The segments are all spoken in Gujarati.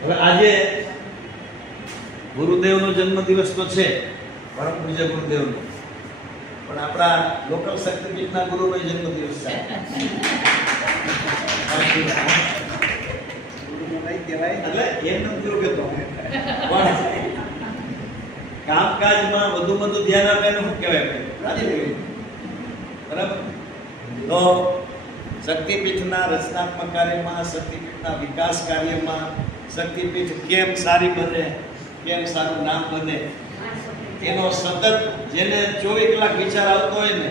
હવે આજે ગુરુદેવનો જન્મદિવસ તો છે, પરમ પૂજ્ય ગુરુદેવનો. પણ આપણા લોકલ શક્તિપીઠના ગુરુનો જન્મદિવસ છે. કામકાજમાં વધુ વધુ ધ્યાન આપે શું કહેવાય બરાબર? તો શક્તિપીઠના રચનાત્મક કાર્યમાં, શક્તિપીઠના વિકાસ કાર્યમાં શક્તિપીઠ કેમ સારી બને? કેમ સારું નામ બને? એનો સતત જેને ચોવીસ કલાક વિચાર આવતો હોય ને,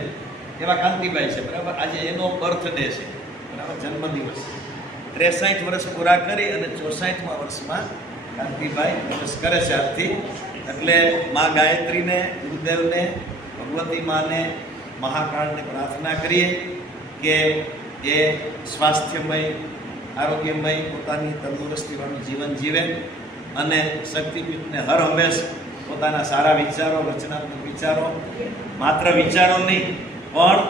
એવા કાંતિભાઈ છે, બરાબર? આજે એનો બર્થડે છે, બરાબર? જન્મદિવસ. ત્રેસાઠ વર્ષ પૂરા કરી અને ચોસાઠમાં વર્ષમાં કાંતિભાઈ વર્ષ કરે છે આજથી એટલે મા ગાયત્રીને, ગુરુદેવને, ભગવતી માને, મહાકાળને પ્રાર્થના કરીએ કે એ સ્વાસ્થ્યમય આરોગ્યમય પોતાની તંદુરસ્તીવાળું જીવન જીવે અને શક્તિપીઠને હર હંમેશ પોતાના સારા વિચારો, રચનાત્મક વિચારો, માત્ર વિચારો નહીં, પણ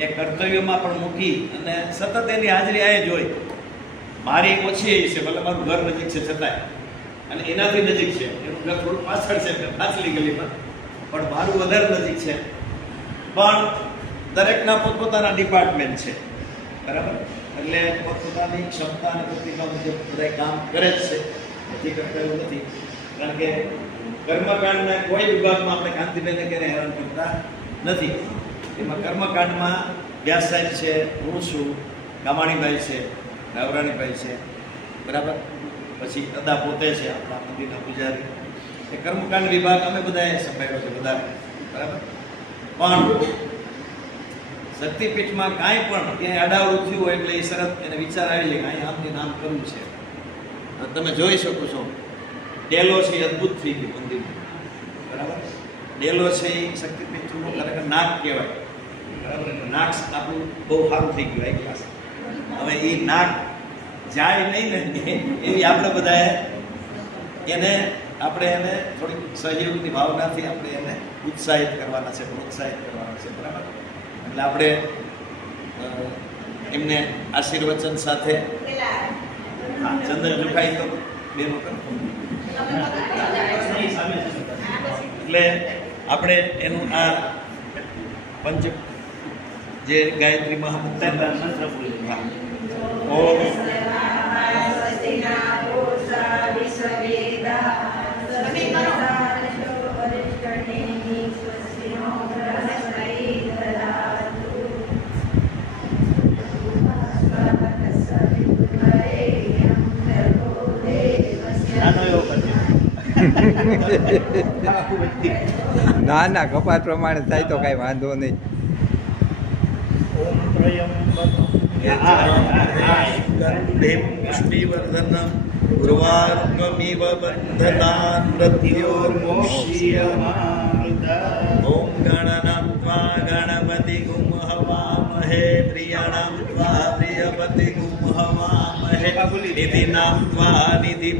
એ કર્તવ્યમાં પણ મૂકી અને સતત એની હાજરી આ જ હોય. મારી ઓછી છે, ભલે મારું ઘર નજીક છે છતાંય, અને એનાથી નજીક છે. એનું ઘર થોડું પાછળ છે પાછલી ગલીમાં. પણ મારું વધારે નજીક છે. પણ દરેકના પોતપોતાના ડિપાર્ટમેન્ટ છે. બરાબર? એટલે પોતપોતાની ક્ષમતા અને પ્રતિભા મુજબ બધા કામ કરે જ છે નથી કરતા એવું નથી. કારણ કે કર્મકાંડના કોઈ વિભાગમાં આપણે કાંતિબેનને ક્યારે હેરાન કરતા નથી. એમાં કર્મકાંડમાં વ્યાસ સાહેબ છે હું છું કામાણીભાઈ છે ગાવરાણીભાઈ છે, બરાબર? પછી અદા પોતે છે, આપણા મંદિરના પૂજારી. એ કર્મકાંડ વિભાગ અમે બધાએ સંભાળ્યો છે, બધા. બરાબર? પણ શક્તિપીઠમાં કાંઈ પણ ક્યાંય અડાવડું થયું હોય એટલે એ શરત એને વિચાર આવી લે કે અહીં આમની નામ કરવું છે. તમે જોઈ શકો છો, ડેલો છે એ અદ્ભુત થઈ ગયું મંદિર બરાબર? ડેલો છે એ શક્તિપીઠનું ખરેખર નાક કહેવાય. બરાબર? નાક આપણું બહુ સારું થઈ ગયું એક ક્લાસ હવે એ નાક જાય નહીં ને, એવી આપણે બધાએ એને, આપણે એને થોડીક સહયોગની ભાવનાથી આપણે એને ઉત્સાહિત કરવાના છે, પ્રોત્સાહિત કરવાના છે. બરાબર? એટલે આપણે એમને આશીર્વચન સાથે હા ચંદન ઝુકાઈ તો કરો એટલે આપણે એનું આ પંચ જે ગાયત્રી મહામંત્ર ઓમ ના ના કપાત પ્રમાણે થાય તો કાંઈ વાંધો નહીં. ગંધિમ પુષ્ટિવર્ધનમ બંધના બંધનાન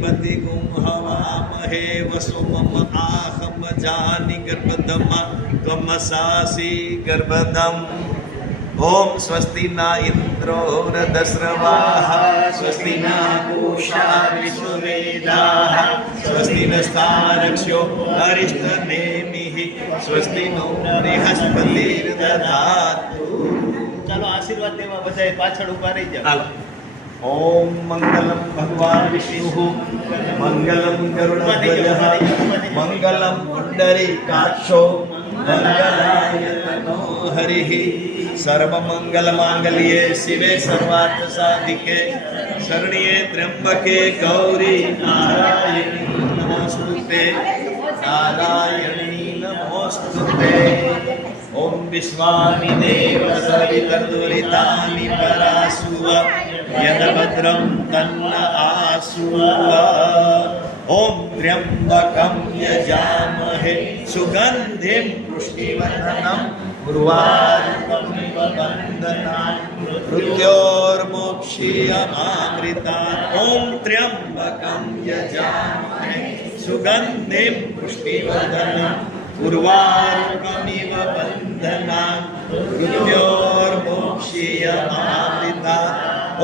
નિધિપતિ ગુમ હવામહે વસુમમ આહમ જાની ગર્ભદમા ત્વમસાસી ગર્ભધમ. ઓમ સ્વસ્તિ ના ઇન્દ્રો રદસ્રવાહ. સ્વસ્તિ ના પૂષા વિશ્વવેદાઃ સ્વસ્તિ નસ્તારક્ષ્યો અરિષ્ટ નેમિઃ સ્વસ્તિ નો બૃહસ્પતિર્દધાતુ ચાલો આશીર્વાદ દેવા બધા પાછળ ઊભા રહી જાઓ. હાલો ઓમ મંગલમ ભગવાન વિષ્ણુ મંગલમ ગરુડધ્વજ મંગલમ પુંડરીકાક્ષો મંગલાય તનો હરિઃ સર્વમંગલમાંગલ્યે શિવે સર્વાર્થ સાધિકે શરણ્યે ત્ર્યંબકે ગૌરી નારાયણી નમોસ્તુતે નારાયણી નમોસ્તુતે ઓમ વિશ્વામિ દેવ સવિતર્દુરિતાनि પરાસુવ યદભદ્રં તન્ન આસુવ ઓમ ત્ર્યંબકં યજામહે સુગંધિં પુષ્ટિવર્ધનમ ઉર્વારુકમિવ બંધનાન મૃત્યોર્મોક્ષીયમામૃતા ઓમ ત્ર્યંબકં યજામહે સુગંધિં પુષ્ટિવર્ધનમ ઉર્વારુકમિવ બંધનાન મૃત્યોર્મોક્ષીયમામૃતા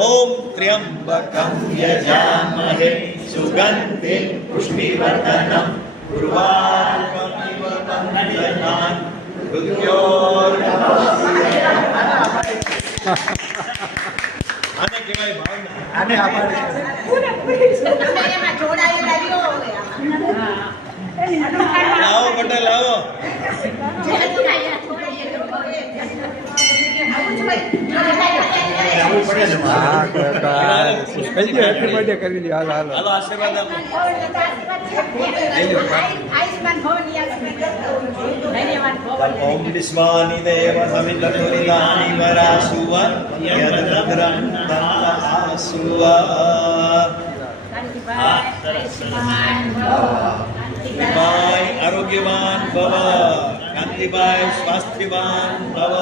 ઓમ ત્ર્યંબકં યજામહે सुगन्धिं पुष्टिवर्धनम् उर्वारुकमिव तन्मयनान् આને કહેવાય ભાવના આને આભાર તમે એમાં જોડાયેલા રહ્યો હવે આમાં. આવો પટેલ આવો જેને તો કાંતિભાઈ આરોગ્યવાન ભવ કાંતિભાઈ સ્વાસ્થ્યવાન ભવ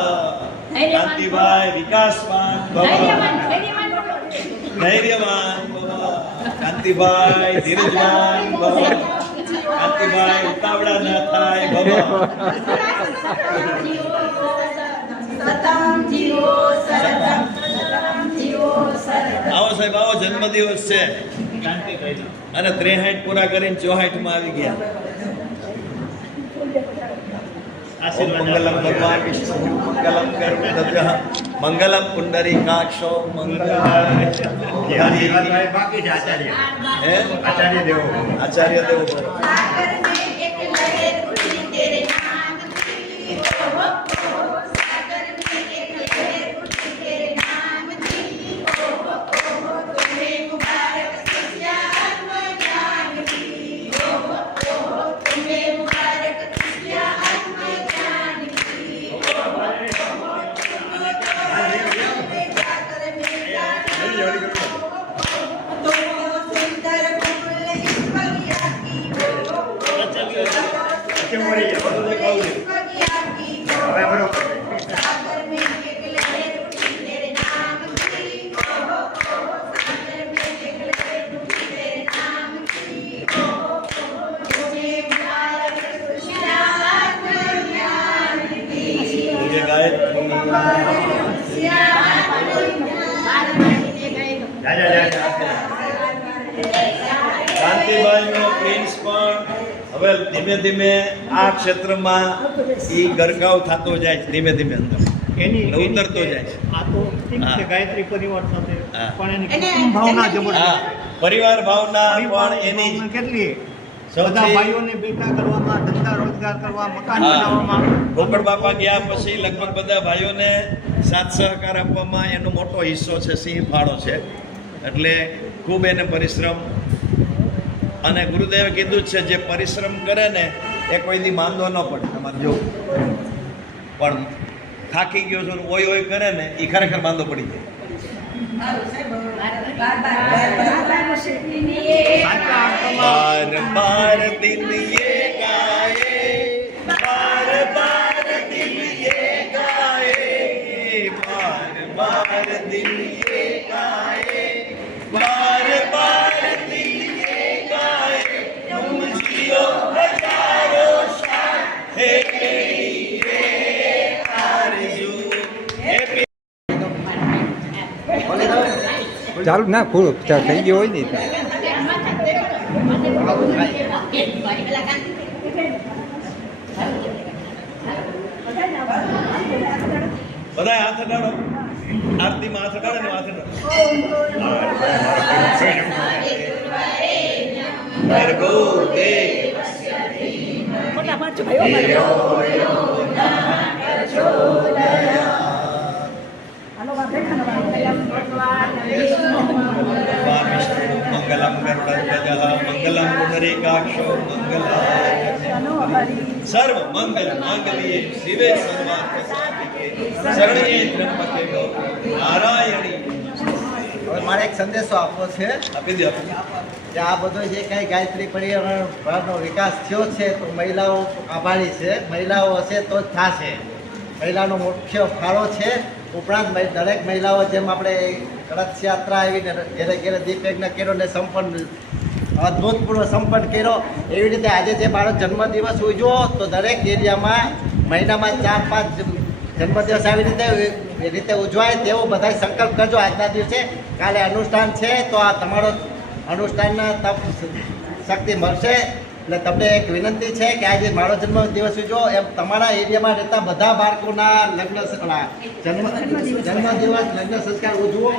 કાંતિભાઈ વિકાસવાન ભવ. ધૈર્યવાન ભવ. કાંતિભાઈ ધીરજવાન ભવ. કાંતિભાઈ ઉતાવળા ન થાય ભવ. આવો સાહેબ આવો જન્મદિવસ છે. દો. અને ત્રેહાઠ પૂરા કરીને ચોહાઠમાં આવી ગયા. મંગલમ. ભગવાન વિષ્ણુ મંગલમ કરુણધ્વજ મંગલમ પુંડરી કાક્ષો મંગલ બાકી છે આચાર્ય. હે? આચાર્ય દેવો આચાર્ય દેવો કેમ મરી ગયા બધું દેખાવું છે હવે બરોબર શાંતિબાઈનો પ્રિન્સ પણ હવે ધીમે ધીમે આ ક્ષેત્રમાં એ ગરકાવ થતો જાય છે ધીમે ધીમે અંદર. એની ઉતરતો જાય છે. આ તો. ગાયત્રી પરિવાર સાથે પણ એની ભાવના જબરદસ્ત પરિવાર ભાવના પણ એની કેટલી બધા ભાઈઓને બેટા કરવામાં ધંધા રોજગાર કરવા મકાન બનાવવામાં. ગોકળ બાપા ગયા પછી લગભગ બધા ભાઈઓને સાથ સહકાર આપવામાં એનો મોટો હિસ્સો છે સિંહ ફાળો છે. એટલે ખૂબ એને પરિશ્રમ અને ગુરુદેવે કીધું છે, જે પરિશ્રમ કરે ને, એ કોઈથી માંદો ન પડે. તમારે જો, પણ થાકી ગયો છો ઓય ઓય કરે ને એ ખરેખર માંદો પડી જાય. બાર બાર દિન યે ગાયે, બાર બાર દિન યે ગાયે, બાર બાર દિન યે ચાલુ ના પૂરું ચાલ થઈ ગયો હોય ને. બધા હાથ અડાડો. આરતીમાં હાથ અડાડો ને હાથ અડાડો. ભગવાન વિષ્ણુ મંગલમ પુંડરીકાક્ષો મંગલાય સર્વ મંગલ માંગલ્યે શિવે સર્વાર્થ શરણ્યે ત્રંબકે ગૌરી નારાયણી હવે મારે એક સંદેશો આપવો છે. આપી દો. કે આ બધો જે કાંઈ ગાયત્રી પરિવારનો વિકાસ થયો છે તો મહિલાઓ આભારી છે. મહિલાઓ હશે તો જ થશે. મહિલાનો મુખ્ય ફાળો છે ઉપરાંત દરેક મહિલાઓ જેમ આપણે કળશ યાત્રા આવીને ઘેરે ઘેરે દીપ યજ્ઞ કર્યો ને સંપન્ન અદ્ભુતપૂર્વ સંપન્ન કર્યો, એવી રીતે આજે જે મારો જન્મદિવસ ઉજવો, તો દરેક એરિયામાં મહિનામાં ચાર, પાંચ જન્મદિવસ આવી રીતે એ રીતે ઉજવાય તેવો બધા સંકલ્પ કરજો આજના દિવસે. કાલે અનુષ્ઠાન છે, તો આ તમારો અનુષ્ઠાનના તપ શક્તિ મળશે. એટલે તમને એક વિનંતી છે કે આજે મારો જન્મ દિવસ ઉજવો. એમ તમારા એરિયામાં રહેતા બધા બાળકોના લગ્ન જન્મ જન્મદિવસ, લગ્ન સંસ્કાર ઉજવો.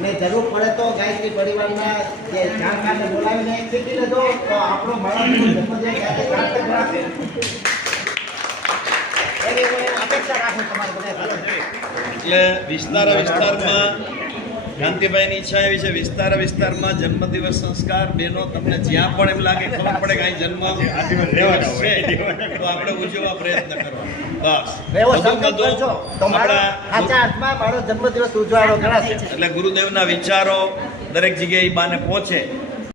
ને જરૂર પડે તો ગાયત્રી પરિવારના જે જાણકારને બોલાવીને શીખી લેજો. તો આપણો માણસ જન્મદિવસ એટલે વિસ્તાર વિસ્તારમાં કાંતિભાઈની ઈચ્છા એવી છે વિસ્તાર વિસ્તારમાં જન્મદિવસ સંસ્કાર બેનો તમને જ્યાં પણ એમ લાગે ખબર પડે કે અહીં જન્મ છે. તો આપણે ઉજવવા પ્રયત્ન કરવાનો. બસ. એટલે ગુરુદેવના વિચારો દરેક જગ્યાએ બાને પહોંચે.